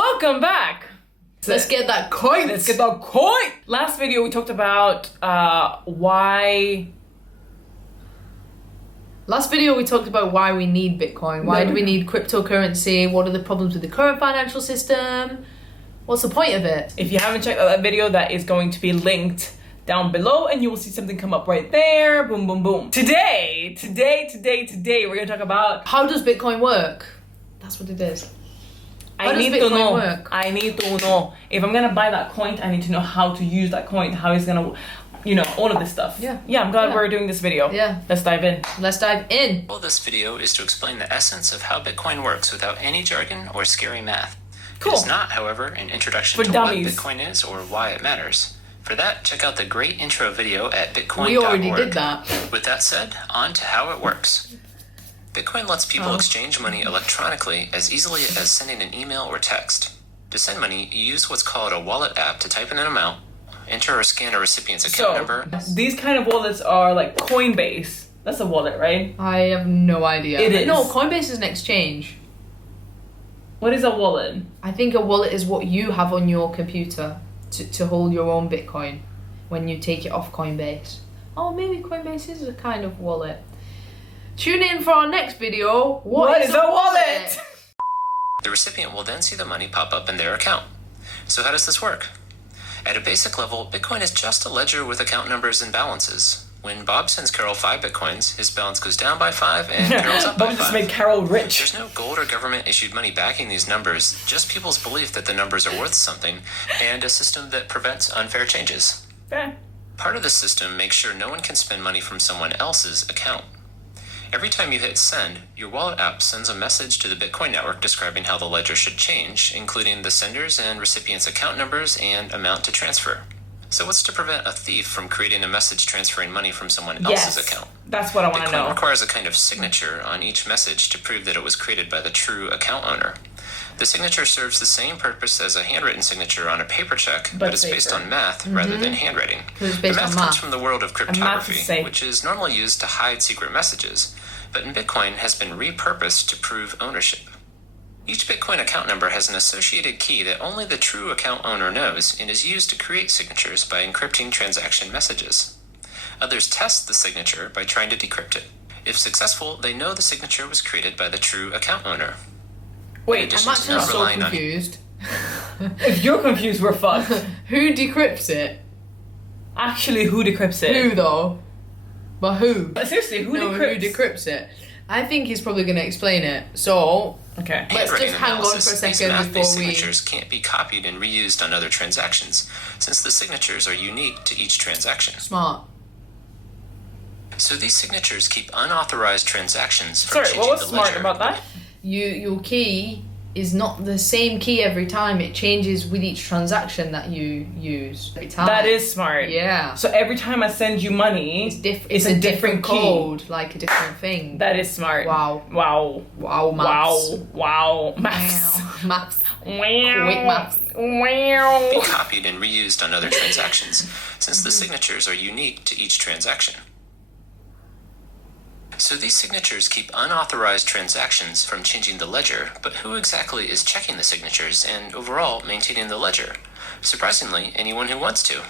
Welcome back. Let's get that coin. Let's get that coin. Last video we talked about why we need Bitcoin. Why do we need cryptocurrency? What are the problems with the current financial system? What's the point of it? If you haven't checked out that video, that is going to be linked down below and you will see something come up right there. Boom, boom, boom. Today, we're gonna talk about how does Bitcoin work? That's what it is. I need to know. If I'm gonna buy that coin, I need to know how to use that coin, how it's gonna, all of this stuff. Yeah. Yeah, I'm glad we're doing this video. Yeah. Let's dive in. Well, this video is to explain the essence of how Bitcoin works without any jargon or scary math. Cool. It is not, however, an introduction For to dummies. what Bitcoin is or why it matters. For that, check out the great intro video at bitcoin.org. We already did that. With that said, on to how it works. Bitcoin lets people exchange money electronically as easily as sending an email or text. To send money, you use what's called a wallet app to type in an amount, enter or scan a recipient's account number. These kind of wallets are like Coinbase. That's a wallet, right? I have no idea. It is. No, Coinbase is an exchange. What is a wallet? I think a wallet is what you have on your computer to hold your own Bitcoin when you take it off Coinbase. Oh, maybe Coinbase is a kind of wallet. Tune in for our next video. What is a wallet? The recipient will then see the money pop up in their account. So how does this work? At a basic level, Bitcoin is just a ledger with account numbers and balances. When Bob sends Carol 5 Bitcoins, his balance goes down by 5 and Carol's up by Bob 5. just made Carol rich. There's no gold or government-issued money backing these numbers, just people's belief that the numbers are worth something, and a system that prevents unfair changes. Fair. Part of this system makes sure no one can spend money from someone else's account. Every time you hit send, your wallet app sends a message to the Bitcoin network describing how the ledger should change, including the sender's and recipient's account numbers and amount to transfer. So what's to prevent a thief from creating a message transferring money from someone else's account? That's what I want to Bitcoin know. requires a kind of signature on each message to prove that it was created by the true account owner. The signature serves the same purpose as a handwritten signature on a paper check, but it's based on math rather than handwriting. It's The based math on comes math. from the world of math is cryptography, safe. which is normally used to hide secret messages, but in Bitcoin has been repurposed to prove ownership. Each Bitcoin account number has an associated key that only the true account owner knows and is used to create signatures by encrypting transaction messages. Others test the signature by trying to decrypt it. If successful, they know the signature was created by the true account owner. Wait, I'm actually so confused. if you're confused, we're fucked. Who decrypts it? Actually, who decrypts it? Who though? But who? But seriously, who Who decrypts it? I think he's probably going to explain it. So, Okay. let's Handwriting just hang on for a analysis, these second math-based before we... signatures can't be copied and reused on other transactions, since the signatures are unique to each transaction. Smart. So these signatures keep unauthorized transactions from Sorry, changing what was the smart ledger. about that? Your key is not the same key every time. It changes with each transaction that you use. Every time. That is smart. Yeah. So every time I send you money, It's a different key. code, like a different thing. That is smart. Wow. Wow. Wow, maths. Wow. Maths. Wow. Maths. Wow. Quick maths. Wow. Be copied and reused on other transactions, since the signatures are unique to each transaction. So these signatures keep unauthorized transactions from changing the ledger, but who exactly is checking the signatures and overall maintaining the ledger? Surprisingly, anyone who wants to.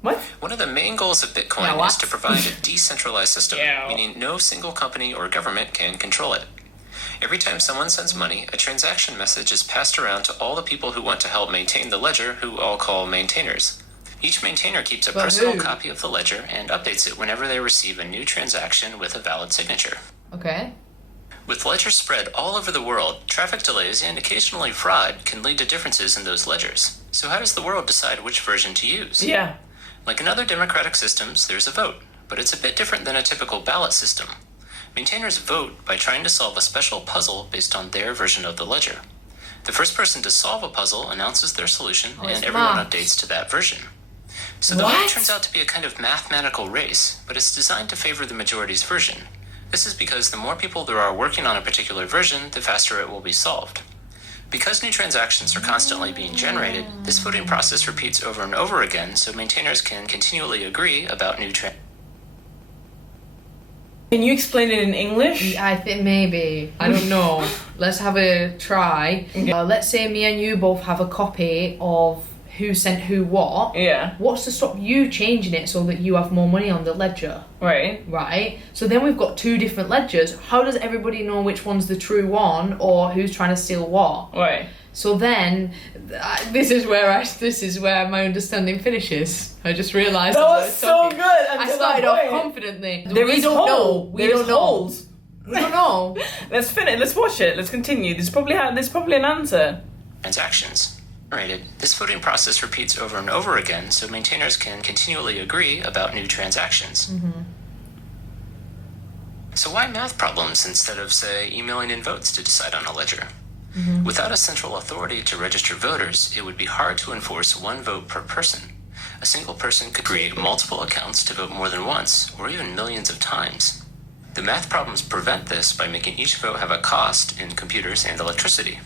What? One of the main goals of Bitcoin Yeah, what? is to provide a decentralized system, Yeah. meaning no single company or government can control it. Every time someone sends money, a transaction message is passed around to all the people who want to help maintain the ledger, who all call maintainers. Each maintainer keeps a But personal who? copy of the ledger and updates it whenever they receive a new transaction with a valid signature. Okay. With ledgers spread all over the world, traffic delays and occasionally fraud can lead to differences in those ledgers. So how does the world decide which version to use? Yeah. Like in other democratic systems, there's a vote, but it's a bit different than a typical ballot system. Maintainers vote by trying to solve a special puzzle based on their version of the ledger. The first person to solve a puzzle announces their solution, it's and everyone math. updates to that version. So the vote turns out to be a kind of mathematical race, but it's designed to favor the majority's version. This is because the more people there are working on a particular version, the faster it will be solved. Because new transactions are constantly being generated, this voting process repeats over and over again, so maintainers can continually agree about new Can you explain it in English? I think maybe. I don't know. Let's have a try. Let's say me and you both have a copy of who sent who what. Yeah. What's to stop you changing it so that you have more money on the ledger? Right. Right? So then we've got two different ledgers. How does everybody know which one's the true one or who's trying to steal what? Right. So then, this is where my understanding finishes. I just realised That was so good. I started off point. confidently. There we is don't know. hole. We There's don't know. holes. We don't know. Let's finish. Let's watch it. Let's continue. There's probably an answer. Transactions. Rated. This voting process repeats over and over again so maintainers can continually agree about new transactions. So why math problems instead of, say, emailing in votes to decide on a ledger? Without a central authority to register voters, it would be hard to enforce one vote per person. A single person could create multiple accounts to vote more than once, or even millions of times. The math problems prevent this by making each vote have a cost in computers and electricity.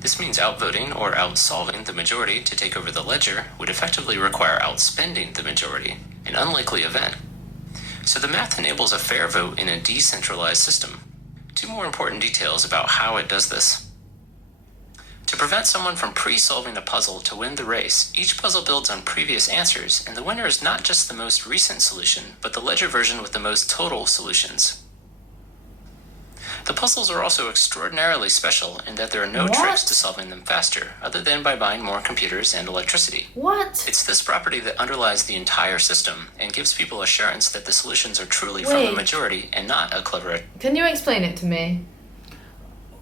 This means outvoting or outsolving the majority to take over the ledger would effectively require outspending the majority, an unlikely event. So the math enables a fair vote in a decentralized system. Two more important details about how it does this. To prevent someone from pre-solving a puzzle to win the race, each puzzle builds on previous answers, and the winner is not just the most recent solution, but the ledger version with the most total solutions. The puzzles are also extraordinarily special in that there are no tricks to solving them faster, other than by buying more computers and electricity. What? It's this property that underlies the entire system and gives people assurance that the solutions are truly from a majority and not a clever... Can you explain it to me?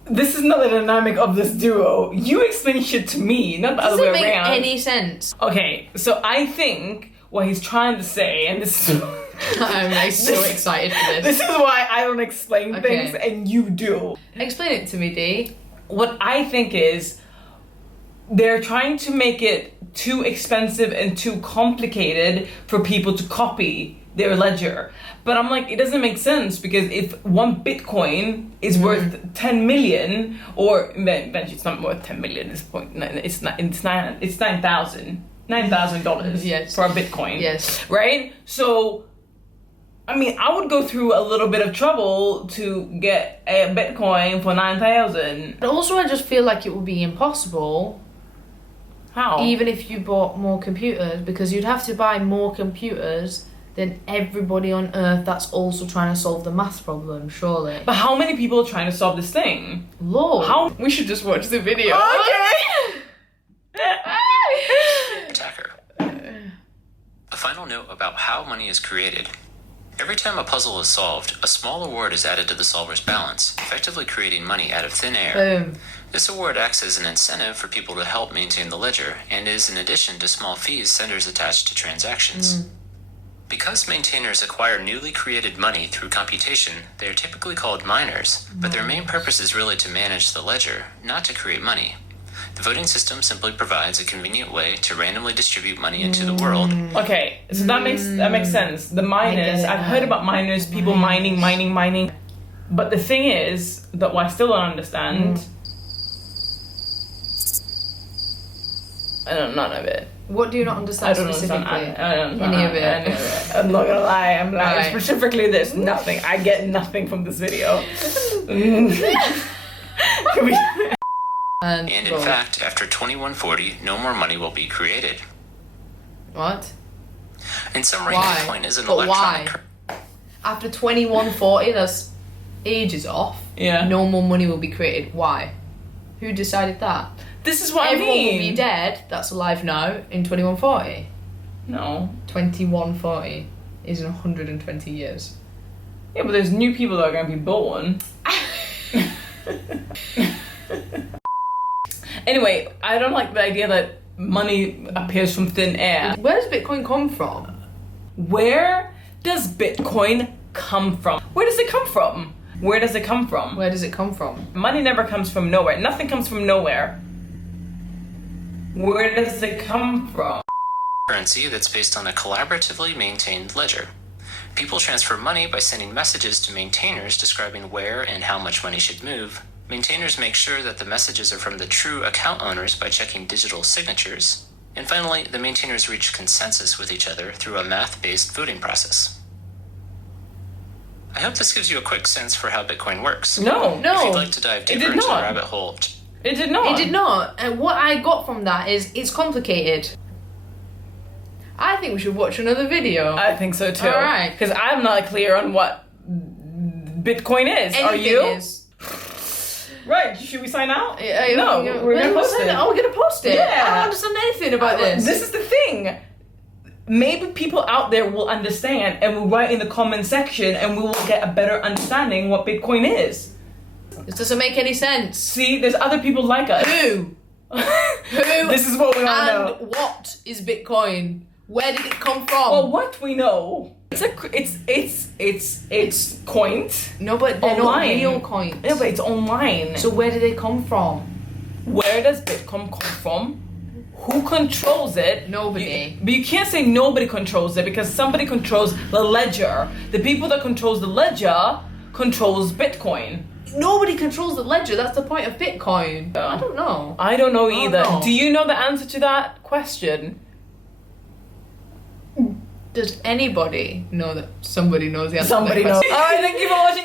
This is not the dynamic of this duo. You explain shit to me, not the other way Doesn't make around. any sense. Okay, so I think what he's trying to say, and this is... I'm like so excited for this. This is why I don't explain Okay. things and you do. Explain it to me, Dee. What I think is they're trying to make it too expensive and too complicated for people to copy their ledger. But I'm like, it doesn't make sense because if one Bitcoin is worth 10 million, or eventually it's not worth 10 million at this point. It's $9,000 Yes. for a Bitcoin. Yes. Right? So, I mean, I would go through a little bit of trouble to get a Bitcoin for 9,000. But also, I just feel like it would be impossible, How? even if you bought more computers, because you'd have to buy more computers than everybody on Earth that's also trying to solve the math problem, surely. But how many people are trying to solve this thing? Lord. How? We should just watch the video. attacker. A final note about how money is created. Every time a puzzle is solved, a small award is added to the solver's balance, effectively creating money out of thin air. Boom. This award acts as an incentive for people to help maintain the ledger, and is in addition to small fees senders attach to transactions. Because maintainers acquire newly created money through computation, they are typically called miners, but their main purpose is really to manage the ledger, not to create money. The voting system simply provides a convenient way to randomly distribute money into the world. Okay, so that makes sense. The miners, it I've heard now. about miners, people mining. But the thing is that what I still don't understand. I don't none of it. What do you not I understand don't specifically? understand. I don't Any of understand it. any of it. I'm not gonna lie. I'm like Right. specifically there's nothing. I get nothing from this video. Can we- And in fact, after 2140, no more money will be created. What? In summary, Why? Bitcoin is an But electronic why? After 2140, that's ages off. Yeah. No more money will be created. Why? Who decided that? This is what Everyone I mean. will be dead that's alive now in 2140. No. 2140 is in 120 years. Yeah, but there's new people that are gonna be born. Anyway, I don't like the idea that money appears from thin air. Where does Bitcoin come from? Where does Bitcoin come from? Where does it come from? Where does it come from? Where does it come from? Money never comes from nowhere. Nothing comes from nowhere. Where does it come from? currency that's based on a collaboratively maintained ledger. People transfer money by sending messages to maintainers describing where and how much money should move. Maintainers make sure that the messages are from the true account owners by checking digital signatures. And finally, the maintainers reach consensus with each other through a math-based voting process. I hope this gives you a quick sense for how Bitcoin works. No. No. If you'd like to dive deeper did into the not. rabbit hole, It did not. It did not. And what I got from that is it's complicated. I think we should watch another video. I think so too. All right. Because I'm not clear on what Bitcoin is. Are Anything you? is. Right. Should we sign out? No, we're gonna we'll post send it. Oh, we're gonna post it. Yeah. I don't understand anything about this. This is the thing. Maybe people out there will understand and will write in the comment section and we will get a better understanding what Bitcoin is. This doesn't make any sense. See, there's other people like us. Who? Who? This is what we want to And know. what is Bitcoin? Where did it come from? Well, what we know, it's coined. No, but they're Online. not real coins. Yeah, but it's online. So where do they come from? Where does Bitcoin come from? Who controls it? Nobody. But you can't say nobody controls it because somebody controls the ledger. The people that controls the ledger controls Bitcoin. Nobody controls the ledger. That's the point of Bitcoin. Yeah. I don't know. I don't know either. know. Do you know the answer to that question? Does anybody know that somebody knows the answer Somebody to that knows. question? Alright, thank you for watching,